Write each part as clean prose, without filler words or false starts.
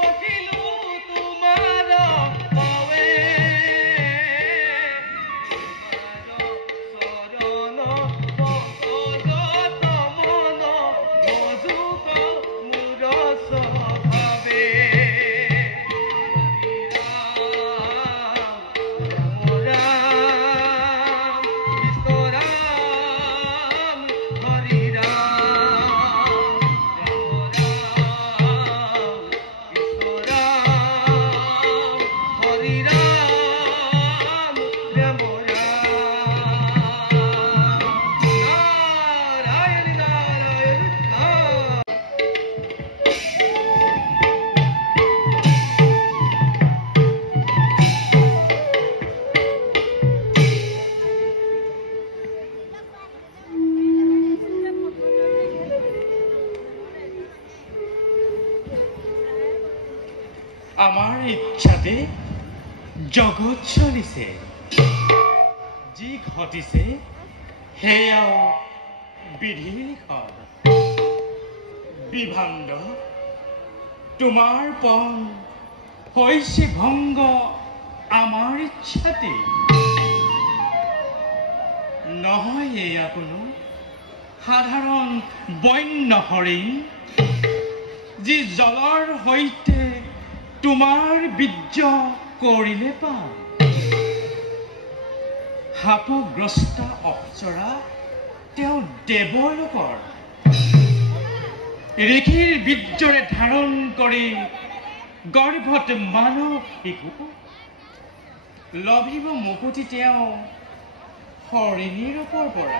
Wakil আমাৰ ইচ্ছাতে জগৎ চলিছে যি ঘটিছে সেয়াও বিধিৰ লিখন বিভাণ্ড তোমাৰ পণ হৈছে ভংগ আমাৰ ইচ্ছাতে নহয় এয়া কোনো সাধাৰণ বন্য হৰিণ যি জলৰ সৈতে তোমাৰ বীৰ্য কৰিলে পাম শাপগ্ৰস্ত অপ্সৰা তেওঁ দেৱলোকৰ ঋষিৰ বীৰ্যৰে ধাৰণ কৰি গৰ্ভত মানৱ শিশু লভিব মুকুতি তেওঁ হৰিণীৰ ৰূপৰ পৰা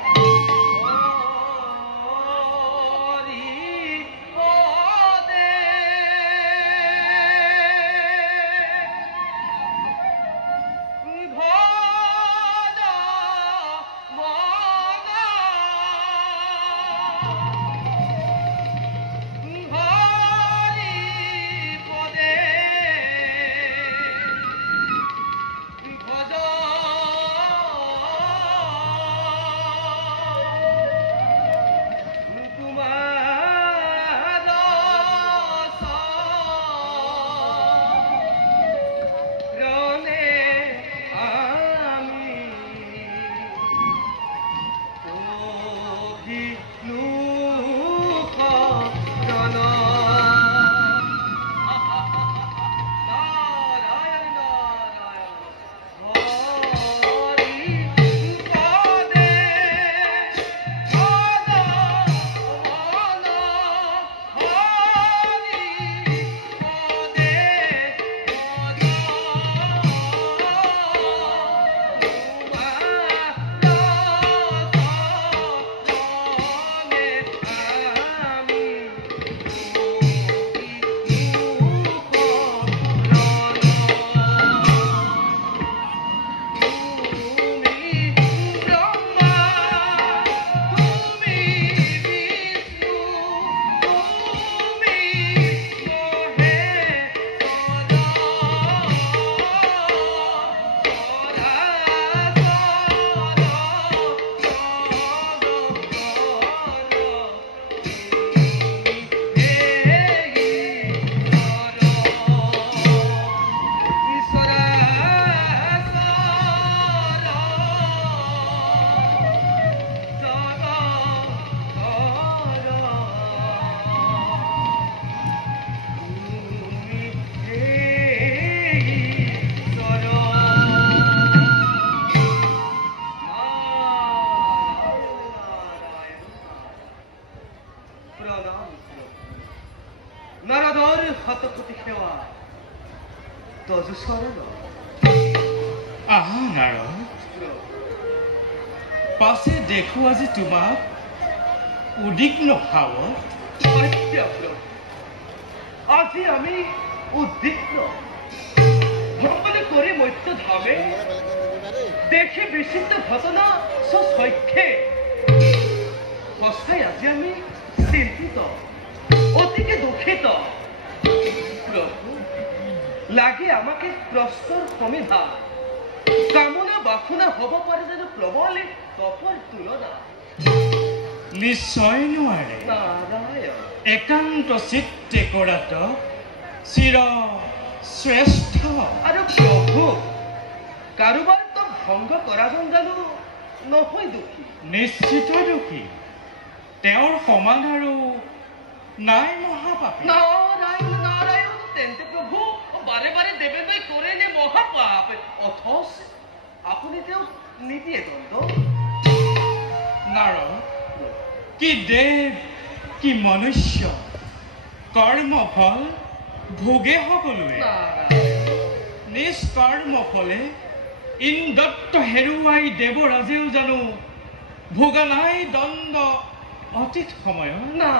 আহা নাৰদ পাছে দেখো আজি তোমাক উদ্বিগ্ন ভাৱত আজি আমি উদ্বিগ্ন ভ্রমণ করে মধ্য ধামে দেখি বিচিত্র ঘটনা সৈক্ষে সঁচাই আজি আমি চিন্তিত অতিকে দুঃখিত প্রভু লাগে আমাকে প্রস্তর সমিধা কামনা বাসনা হব পারে যেন প্রবল তপর তুলনা নিশ্চয় নোৱাৰে নাৰায়ণ একান্ত চিত্তে কৰাত চিৰ শ্ৰেষ্ঠ আৰে প্ৰভু কাৰোবাৰ তো ভঙ্গ কৰা জানো নহয় দুখী নিশ্চিত দুখী তেওঁৰ সমান আৰু নাই মহাপাপী নারায়ণ নারায়ণ তেন্তে প্রভু বারে বারে দেবে নয় করে নে মহাপাপ অথচ আপনি তেও নিদিয়ে দ্বন্দ্ব নাৰদ কি দেৱ কি মনুষ্য কৰ্মফল ভোগে সকলোৱে নিষ্কৰ্ম ফলে ইন্দ্ৰত্ব হেৰুৱাই দেৱৰাজেও জানো ভোগা নাই দণ্ড অতীত সময়ত না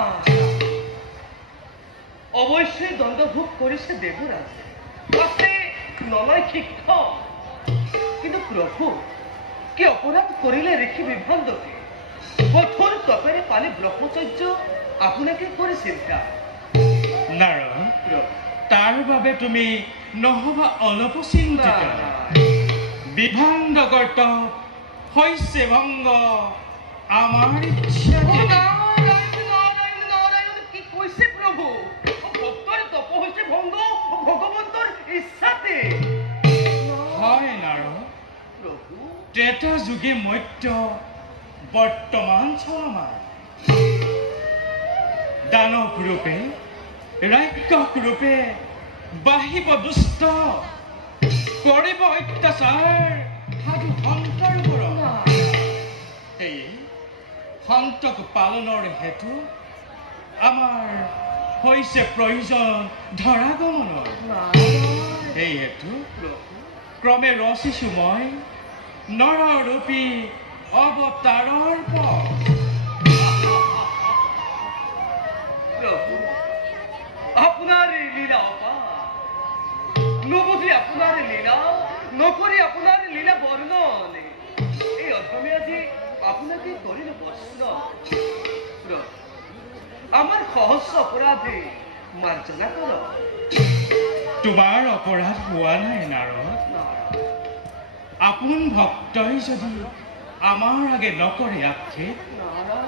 অবশ্যই দ্বন্দ্ব ভোগ করেছে দেবরাজে আছে নলয় শিক্ষক কিন্তু প্রভু কি অপরাধ করিলে রেখি বিভ্রান্তকে কঠোর তপেরে পালে ব্রহ্মচর্য আপনাকে করে চিন্তা নাৰদ তাৰ বাবে তুমি নহবা অলপ চিন্তিত বিভ্ৰান্ত হৈছে ভংগ আমাৰ ইচ্ছা কি কৈছে প্ৰভু ভক্তৰ তপ হৈছে ভংগ ভগৱন্তৰ ইচ্ছাতে হয় নাৰদ প্ৰভু ত্ৰেতা যুগে মধ্য বৰ্তমান চলমান দানৱ ৰূপে ৰাক্ষস ৰূপে বাহিব দুষ্ট কৰিব অত্যাচাৰ সাধু সন্তৰ ওপৰত সেয়ে সন্তক পালনৰ হেতু আমাৰ হৈছে প্ৰয়োজন ধৰাগমনৰ সেই হেতু ক্ৰমে ৰচিছো মই নৰৰূপী অৱতাৰৰ পথ প্ৰভু আপোনাৰ লীলা নবুঝি আপোনাৰ লীলা নকৰি আপোনাৰ লীলা বৰ্ণন এই অসমে আজি আপোনাকে কৰিল প্ৰশ্ন আমাৰ সহস্ৰ অপৰাধী মাৰ্জনা কৰ তোমাৰ অপৰাধ হোৱা নাই নাৰদ আপোন ভক্তই যদি আমাৰ আগে নকৰে আক্ষেপ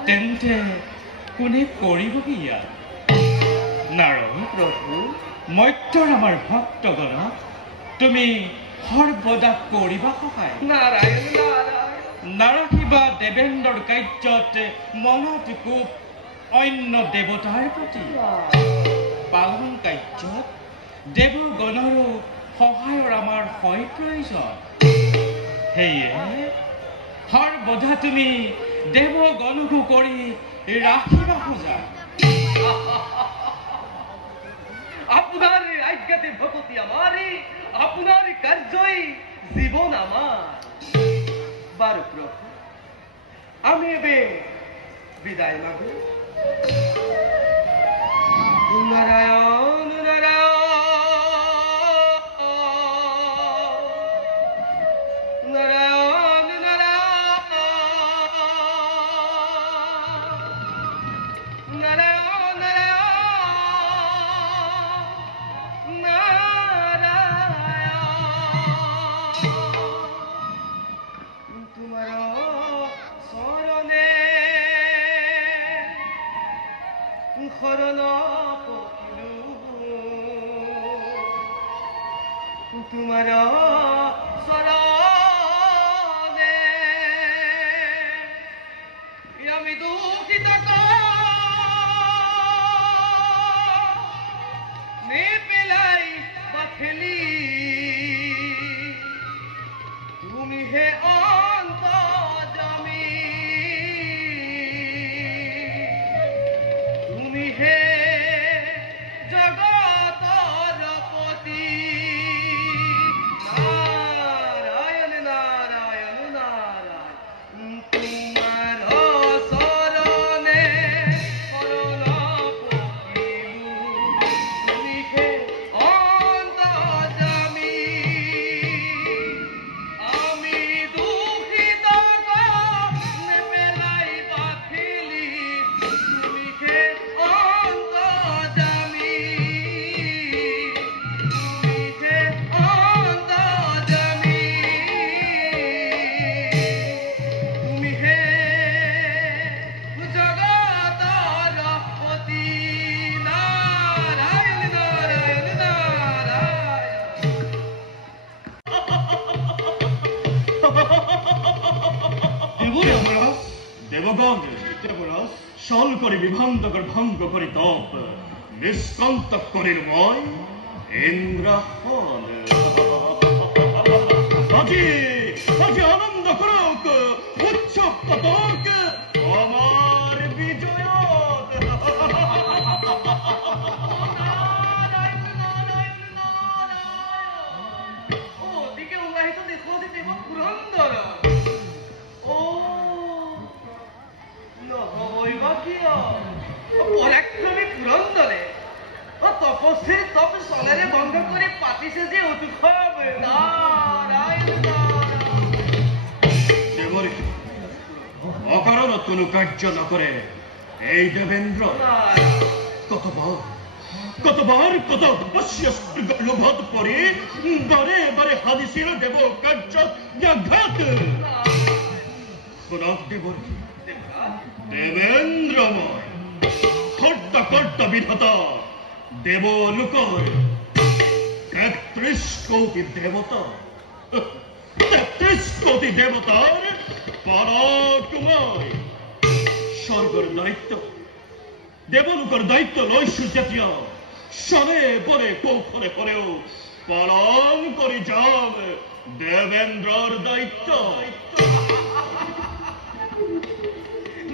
তেন্তে কোনে কৰিব কি ইয়াত নাৰদ প্ৰভু মত্যৰ আমাৰ ভক্তগণক তুমি সৰ্বদা কৰিবা সহায় নাৰায়ণ নাৰায়ণ নাৰাখিবা দেৱেন্দ্ৰৰ কাৰ্যত মনত কোপ অন্য দেৱতাৰ প্ৰতি পালন কাৰ্যত দেৱগণৰো সহায়ৰ আমাৰ হয় প্ৰয়োজন সেয়ে সৰ্বদা তুমি দেৱগণকো কৰি ৰাখিবা সজা আপনার আজ্ঞাতে ভগতি আমারি আপনার কার্যই জীবন আমার বারো প্রভু আমি এবে বিদায় মাগো নারায়ণ নারায়ণ নারায়ণ নারায়ণ तुम्हारा सराने আমি দুঃখিত নে পেলাই বা খেলি তুমি হে অন্তর্যামী তুমি হে জগতৰ পতি নারায়ণ নারায়ণ নারায়ণ তোমার শরণে শরণ পকিলু তুমি হে অন্তর্যামী আমি দুঃখিত নে পেলাই বাথিলি তুমি হে অন্তর্যামী তুমি হে অন্তর্যামী তুমি হে জগতৰ পতি নারায়ণ নারায়ণ নারায়ণ দেবগণ সল করে বিভ্রান্তকর ভঙ্গ করে তপ নিষ্কন্তক করিল মই ইন্দ্রাহন আজি আজি আনন্দ করুক উৎসব কতক আমার বিজয় ওদিকে উল্লাহিত দেখো যে দেব পুরন্দর ও নহইবা কিয় পরাক্রমী পুরন্দরে ও তপস্বীর তপ সলেরে বন্ধ করে পাতিছে যে উৎসব নারায়ণ নারায়ণ দেবরে অকারণত কোনো কার্য নকরে এই দেবেন্দ্র নারায়ণ কত বল কতবার কত তপস্যা লোভত পরে বারে বারে হাদিসের দেব কার্য ব্যাঘাত খোরাক দেবর দেবেন্দ্রময় কর্তা কর্তা বিধাতা দেব লোকর 33 কোটি দেবতা 33 কোটি দেবতার পরাক্রময় স্বর্গের দায়িত্ব দেবলোকের দায়িত্ব লইছু যেতিয়া সবে পরে কৌফলে পরেও পালন করে যাব দেবেন্দ্রর দায়িত্ব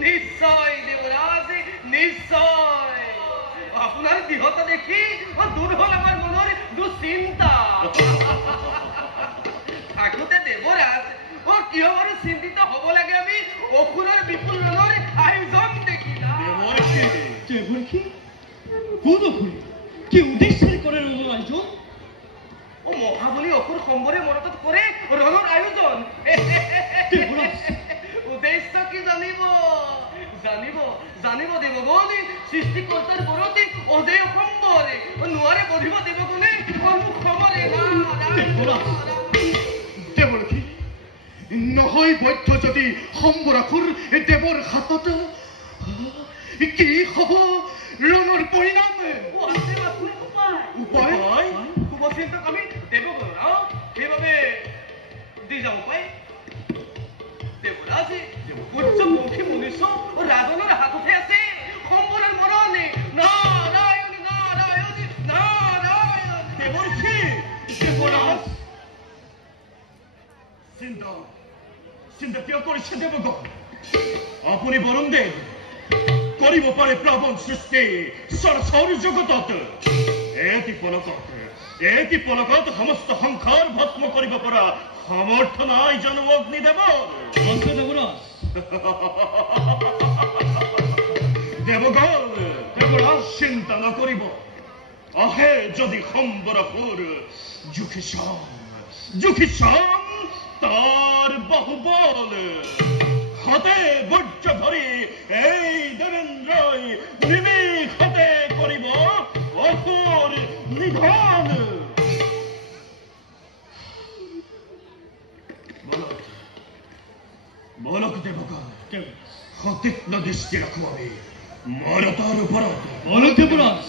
নিশ্চয় দেবরাজ নিশ্চয় আপনার দৃঢ়তা দেখি দূর হল আমার মনের দুশ্চিন্তা থাকোতে দেবরাজ কিয় বাৰু চিন্তিত হব লাগে আমি অসুৰৰ বিপুল ৰণৰ আয়োজন দেখি না দেবৰ্ষি কোন অসুৰ কি উদ্দেশ্যে কৰে ৰণ আয়োজন মহাবলী অসুৰ সম্বৰে মনতত কৰে ৰণৰ আয়োজন উদ্দেশ্য কি জানিব জানিব জানিব দেৱগণ সৃষ্টিকৰ্তাৰ বৰতি অজেয় সম্বৰে নোৱাৰে বধিব দেৱগণে অনুক্ষমৰে দেবৰ্ষি নহয় বৈধ্য যদি সম্বৰাসুৰ দেবৰ হাতত কি হব ৰণৰ পৰিণাম উপায় শুভচিন্তক আমি দেৱগণ সেইবাবে দি যাব পাই দেৱৰাজ উচ্চপন্থী মনুষ্য ৰাজনৰ হাততে আছে সম্বৰৰ মৰণে নাৰায়ণ নাৰায়ণ নাৰায়ণ দেবৰ্ষি দেবৰাজ চিন্তা চিন্তা কিয় কৰিছে দেৱগণ আপুনি বৰণ দেৱ কৰিব পাৰে প্লাৱন সৃষ্টি সৰসৰ জগতত এটি পলকত সমস্ত সংসাৰ ভস্ম কৰিব পৰা সমৰ্থ নাই জানো অগ্নিদেৱৰ দেৱগণ দেৱৰাজ চিন্তা নকৰিব আহে যদি সম্বৰপুৰ জুখিছাম তার বাহুবল হাতে বজ্র ধরি এই দেবেন্দ্রই নিমিষ হাতে করিব অসুর নিধন বলক দেবগণ সতীক্ষ্ণ দৃষ্টি রাখো আমি মরতার উপরত বলো দেবরাজ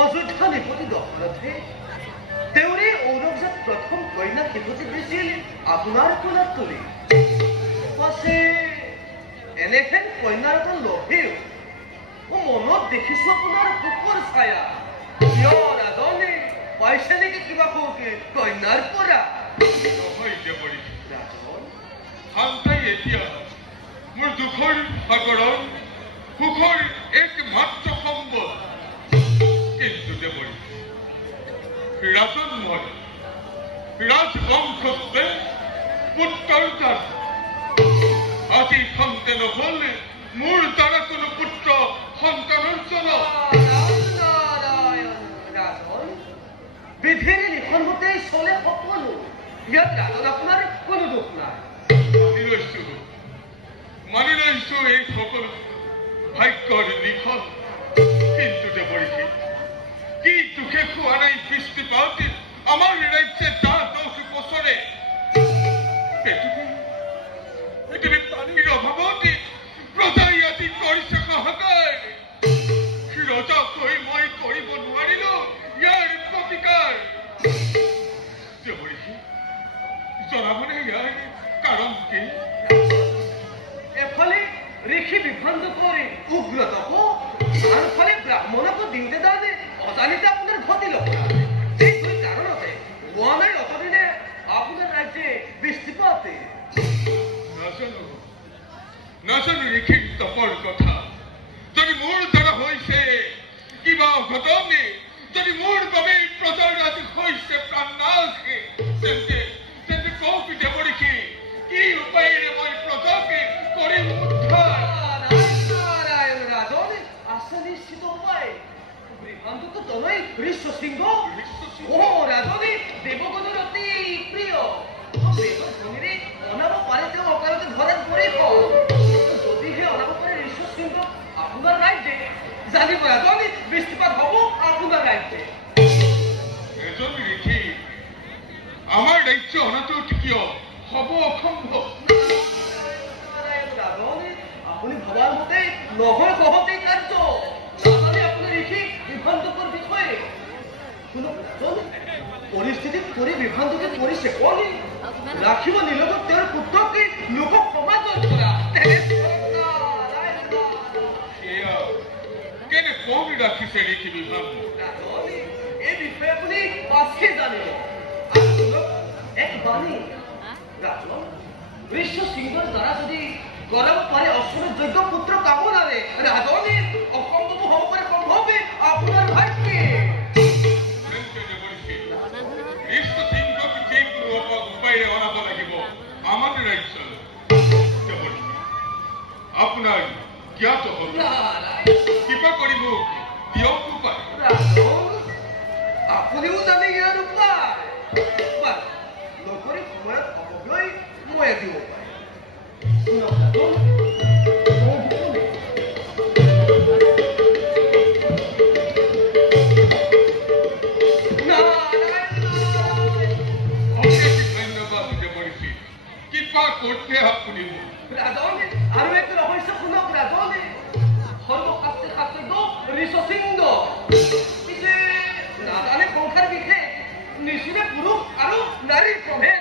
অযোধ্যা নিপতি দশৰথে তেওঁৰে ঔৰংজেব প্ৰথম কন্যা শিৱতী দিছিল আপোনাৰ কোলাত তুলি পাছে এনেহেন কন্যাৰ এটা লভেও মনত দেখিছো আপোনাৰ সুখৰ ছায়া কিয় ৰাজনে পাইছে নেকি কিবা সৌকে কন্যাৰ পৰা নহয় দেৱৰী শান্তাই এতিয়া মোৰ দুখৰ সাগৰৰ সুখৰ একমাত্ৰ সম্বল কিন্তু দেৱৰী ৰাজন্ময় ৰাজবংশত্বে পুত্ৰৰ দ্বাৰা আজি সন্তান নহ'লে মোৰ দ্বাৰা কোনো পুত্ৰ সন্তানৰ জনম বিধিৰ লিখন মতেই চলে সকলো ইয়াত ৰাজন আপোনাৰ কোনো দুখ নাই মানি লৈছো এই সকলো ভাগ্যৰ লিখন কিন্তু দেৱৰী কি দুখে খোৱা নাই বৃষ্টিপাত আমাৰ ৰাজ্যে 10 বছৰে দেখি বিভ্রান্ত করে উগ্র তপ তার ফলে ব্রাহ্মণকে দিনতে দাঁড়ে অজানিতে আপনার ঘটিল এই দুই কারণতে ওয়ানাই অতদিনে আপনার রাজ্যে বৃষ্টিপাতে নাজানো রেখে তপর কথা যদি মোৰ দ্বাৰা হৈছে কিবা ঘটনে যদি মোৰ বাবে প্ৰজাৰ ৰাতি হৈছে প্ৰাণনাশে তেন্তে কৌপি দেৱৰীকে কি উপায়েৰে মই প্ৰজাকে কৰিম উদ্ধাৰ নারায়ণ রাজন আশা নিশ্চিত উপায় বিভ্রান্ত তো তনয় ঋষ্য সিংহ ও রাজনী দেবগণের অতি প্রিয় ধনীরে অনাব পারিতে অকালতে ধরার পরে যদি হে অনাব পারে ঋষ্য সিংহ আপনার রাজ্যে জানিব রাজনী বৃষ্টিপাত হব আপনার রাজ্যে এজন রেখে আমাৰ ৰাজ্য অনাটো কিয় হ'ব অসম্ভৱ নারায়ণ রাজন আপনি ভবার মতে নগর সহতেই কার্য নাজানে আপনি রেখে বিভ্রান্তকর বিষয়ে শুনুন রাজন পরিস্থিতি পরি বিভ্রান্তকে পরিষে কলি রাখিব নীলক তোর পুত্রকে লোক সমাজ করা এয়া কেনে কবি ৰাখিছে ৰেখে বিভ্ৰান্ত এই বিষয়ে আপনি আজকে জানিব এক বাণী রাজন ঋষ্য সিংহর দ্বারা যদি গরম পারে অশ্বমের যোগ্য পুত্র কামনারে রাজনের অসম্ভব হব পারে সম্ভবে আপনার ভাইকে উপায়েৰে অনাব লাগিব আমাৰ ৰাজ্য আপোনাৰ জ্ঞাত হ'ল কিবা কৰিব দিয়ক উপায় ৰাজন আপনিও জানে ইয়াৰ উপায় বাস নকৰি সময়ত অপব্যয় মই দিব পাৰি শুনক ৰাজন ধন্যবাদ দেৱৰীষি কিবা কৰতে আপুনি ৰাজন আৰু এক ৰহস্য শুনক ৰাজন সৰ্বশাস্ত্ৰে শাস্ত্ৰজ্ঞ ঋষসিংহ পিছে নাজানে সংখ্যাৰ বিষয়ে নিশিৰে পুৰুষ আৰু নাৰীৰ প্ৰভেদ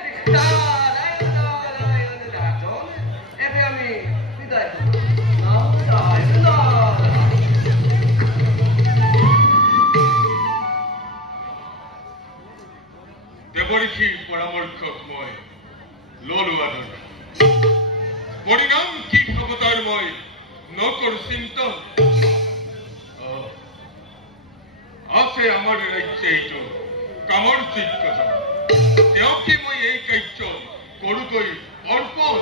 ৰাজন এবে আমি বিদায় দেৱৰীষিৰ পৰামৰ্শত মই ললো আদৰ পৰিণাম কি হ'ব তাৰ মই নকৰো চিন্তন আছে আমাৰ ৰাজ্যে এইটো কামৰ যোগ্য তেওঁকে মই এই কাৰ্য কৰোগৈ অৰ্পণ